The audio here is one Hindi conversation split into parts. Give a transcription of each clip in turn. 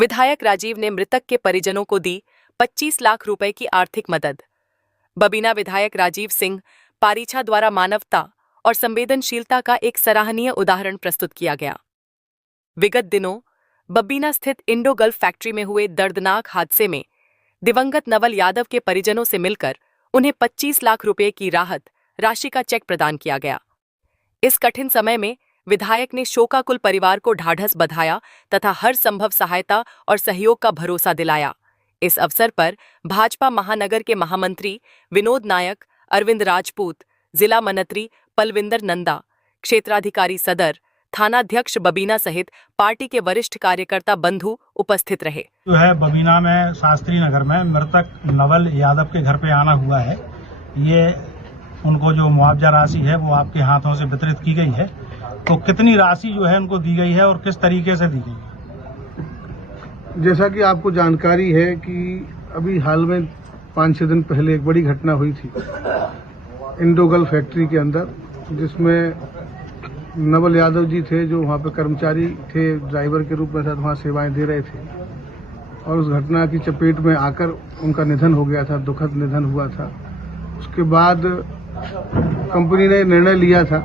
विधायक राजीव ने मृतक के परिजनों को दी 25 लाख रुपए की आर्थिक मदद। बबीना विधायक राजीव सिंह पारीछा द्वारा मानवता और संवेदनशीलता का एक सराहनीय उदाहरण प्रस्तुत किया गया। विगत दिनों बबीना स्थित इंडो गल्फ फैक्ट्री में हुए दर्दनाक हादसे में दिवंगत नवल यादव के परिजनों से मिलकर उन्हें 25 लाख रुपए की राहत राशि का चेक प्रदान किया गया। इस कठिन समय में विधायक ने शोकाकुल परिवार को ढाढ़स बंधाया तथा हर संभव सहायता और सहयोग का भरोसा दिलाया। इस अवसर पर भाजपा महानगर के महामंत्री विनोद नायक, अरविंद राजपूत, जिला मंत्री पलविंदर नंदा, क्षेत्राधिकारी सदर, थानाध्यक्ष बबीना सहित पार्टी के वरिष्ठ कार्यकर्ता बंधु उपस्थित रहे। जो है बबीना में शास्त्री नगर में मृतक नवल यादव के घर पे आना हुआ है। ये उनको जो मुआवजा राशि है वो आपके हाथों से वितरित की गई है। तो कितनी राशि जो है उनको दी गई है और किस तरीके से दी गई है? जैसा कि आपको जानकारी है कि अभी हाल में 5-6 दिन पहले एक बड़ी घटना हुई थी इंडो गल्फ फैक्ट्री के अंदर, जिसमें नवल यादव जी थे जो वहाँ पे कर्मचारी थे, ड्राइवर के रूप में साथ वहाँ सेवाएं दे रहे थे, और उस घटना की चपेट में आकर उनका निधन हो गया था, दुखद निधन हुआ था। उसके बाद कंपनी ने निर्णय लिया था,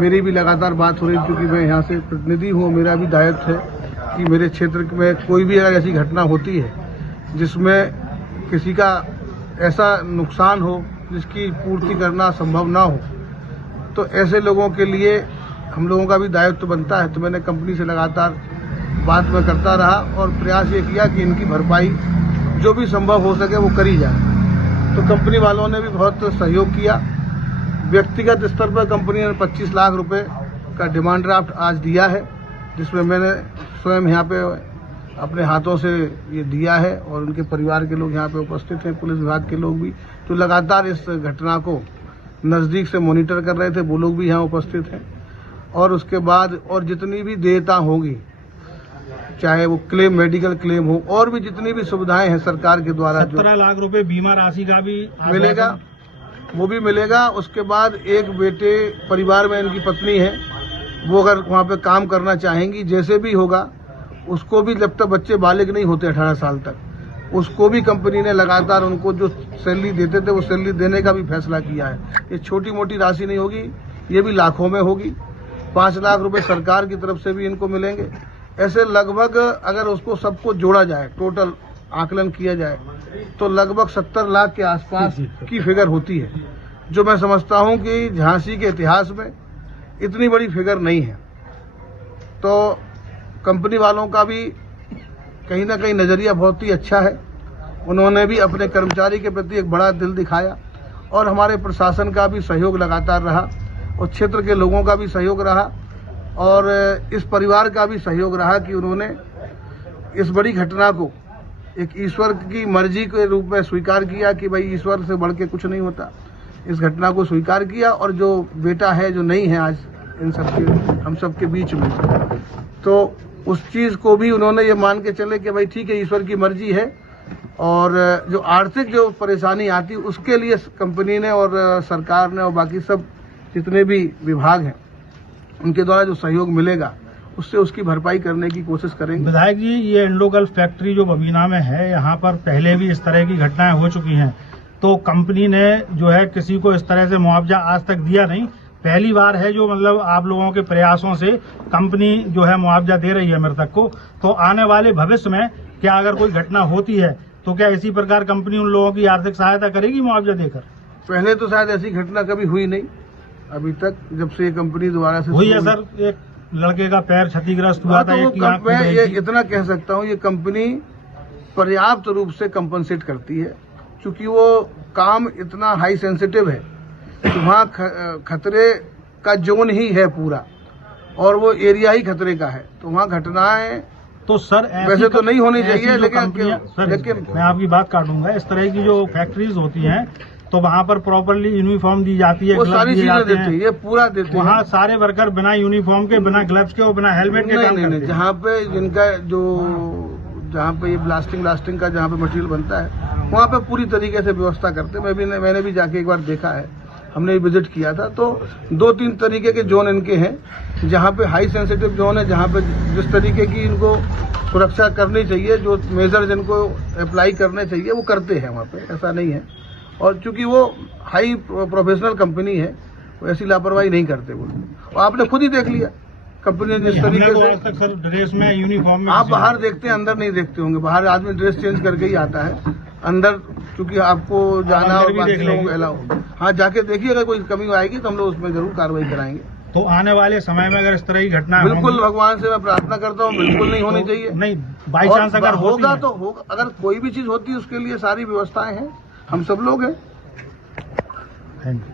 मेरी भी लगातार बात हो रही थी क्योंकि मैं यहाँ से प्रतिनिधि हूँ, मेरा भी दायित्व है कि मेरे क्षेत्र में कोई भी अगर ऐसी घटना होती है जिसमें किसी का ऐसा नुकसान हो जिसकी पूर्ति करना संभव ना हो, तो ऐसे लोगों के लिए हम लोगों का भी दायित्व बनता है। तो मैंने कंपनी से लगातार बात में करता रहा और प्रयास ये किया कि इनकी भरपाई जो भी संभव हो सके वो करी जाए। तो कंपनी वालों ने भी बहुत सहयोग किया। व्यक्तिगत स्तर पर कंपनी ने 25 लाख रुपए का डिमांड ड्राफ्ट आज दिया है, जिसमें मैंने स्वयं यहाँ पे अपने हाथों से ये दिया है और उनके परिवार के लोग यहाँ पे उपस्थित हैं, पुलिस विभाग के लोग भी तो लगातार इस घटना को नजदीक से मॉनिटर कर रहे थे, वो लोग भी यहाँ उपस्थित हैं। और उसके बाद और जितनी भी देयता होगी, चाहे वो क्लेम, मेडिकल क्लेम हो, और भी जितनी भी सुविधाएं हैं सरकार के द्वारा, 17 लाख रुपए बीमा राशि का भी मिलेगा, वो भी मिलेगा। उसके बाद एक बेटे परिवार में इनकी पत्नी है, वो अगर वहाँ पे काम करना चाहेंगी, जैसे भी होगा उसको भी, जब तक बच्चे बालिग नहीं होते 18 साल तक, उसको भी कंपनी ने लगातार उनको जो सैलरी देते थे वो सैलरी देने का भी फैसला किया है। ये छोटी मोटी राशि नहीं होगी, ये भी लाखों में होगी। 5 लाख रुपए सरकार की तरफ से भी इनको मिलेंगे। ऐसे लगभग अगर उसको सबको जोड़ा जाए, टोटल आकलन किया जाए, तो लगभग 70 लाख के आसपास की फिगर होती है, जो मैं समझता हूं कि झांसी के इतिहास में इतनी बड़ी फिगर नहीं है। तो कंपनी वालों का भी कहीं ना कहीं नजरिया बहुत ही अच्छा है। उन्होंने भी अपने कर्मचारी के प्रति एक बड़ा दिल दिखाया और हमारे प्रशासन का भी सहयोग लगातार रहा और क्षेत्र के लोगों का भी सहयोग रहा और इस परिवार का भी सहयोग रहा कि उन्होंने इस बड़ी घटना को एक ईश्वर की मर्जी के रूप में स्वीकार किया कि भाई ईश्वर से बढ़ के कुछ नहीं होता। इस घटना को स्वीकार किया और जो बेटा है, जो नहीं है आज इन सबके, हम सबके बीच में, तो उस चीज को भी उन्होंने ये मान के चले कि भाई ठीक है, ईश्वर की मर्जी है। और जो आर्थिक जो परेशानी आती उसके लिए कंपनी ने और सरकार ने और बाकी सब जितने भी विभाग हैं उनके द्वारा जो सहयोग मिलेगा उससे उसकी भरपाई करने की कोशिश करेंगे। विधायक जी, ये इंडो गल्फ फैक्ट्री जो बबीना में है, यहाँ पर पहले भी इस तरह की घटनाएं हो चुकी हैं, तो कंपनी ने जो है किसी को इस तरह से मुआवजा आज तक दिया नहीं। पहली बार है जो मतलब आप लोगों के प्रयासों से कंपनी जो है मुआवजा दे रही है मृतक को। तो आने वाले भविष्य में क्या अगर कोई घटना होती है तो क्या इसी प्रकार कंपनी उन लोगों की आर्थिक सहायता करेगी मुआवजा देकर? पहले तो शायद ऐसी घटना कभी हुई नहीं अभी तक, जब से ये कंपनी दोबारा से हुई है। सर, एक लड़के का पैर क्षतिग्रस्त हुआ था। मैं ये इतना कह सकता हूँ, ये कंपनी पर्याप्त रूप से कंपनसेट करती है, क्योंकि वो काम इतना हाई सेंसिटिव है, वहाँ खतरे का जोन ही है पूरा और वो एरिया ही खतरे का है, तो वहाँ घटनाएं तो सर वैसे तो नहीं होनी चाहिए, लेकिन मैं आपकी बात काटूंगा। इस तरह की जो फैक्ट्रीज होती हैं तो वहाँ पर प्रॉपरली यूनिफॉर्म दी जाती है, वो सारी चीजें देते हैं, ये पूरा देते हैं। वहाँ सारे वर्कर बिना यूनिफॉर्म के, बिना ग्लव्स के और बिना हेलमेट के काम करते हैं। जहाँ पे जिनका जहाँ पे ये ब्लास्टिंग का जहाँ पे मटेरियल बनता है, वहाँ पे पूरी तरीके से व्यवस्था करते हैं। मैंने भी जाके एक बार देखा है, हमने विजिट किया था। तो 2-3 तरीके के जोन इनके हैं, जहाँ पे हाई सेंसिटिव जोन है, जहाँ पे जिस तरीके की इनको सुरक्षा करनी चाहिए, जो मेजर जिनको अप्लाई करने चाहिए वो करते हैं वहाँ पे, ऐसा नहीं है। और चूंकि वो हाई प्रोफेशनल कंपनी है, वो ऐसी लापरवाही नहीं करते वो। आपने खुद ही देख लिया कंपनी ने जिस तरीके तो से, आज तक सर ड्रेस में यूनिफॉर्म में आप बाहर देखते हैं, अंदर नहीं देखते होंगे। बाहर आदमी ड्रेस चेंज करके ही आता है, अंदर क्योंकि आपको जाना और बाकी लोगों को अलाउ। हाँ, जाके देखिए, अगर कोई कमी आएगी तो हम लोग उसमें जरूर कार्रवाई कराएंगे। तो आने वाले समय में अगर इस तरह की घटना बिल्कुल भगवान से मैं प्रार्थना करता हूँ, बिल्कुल नहीं होनी चाहिए। नहीं, बाई चांस अगर होगा तो होगा, अगर कोई भी चीज होती है उसके लिए सारी व्यवस्थाएं हैं, हम सब लोग हैं। Thank you.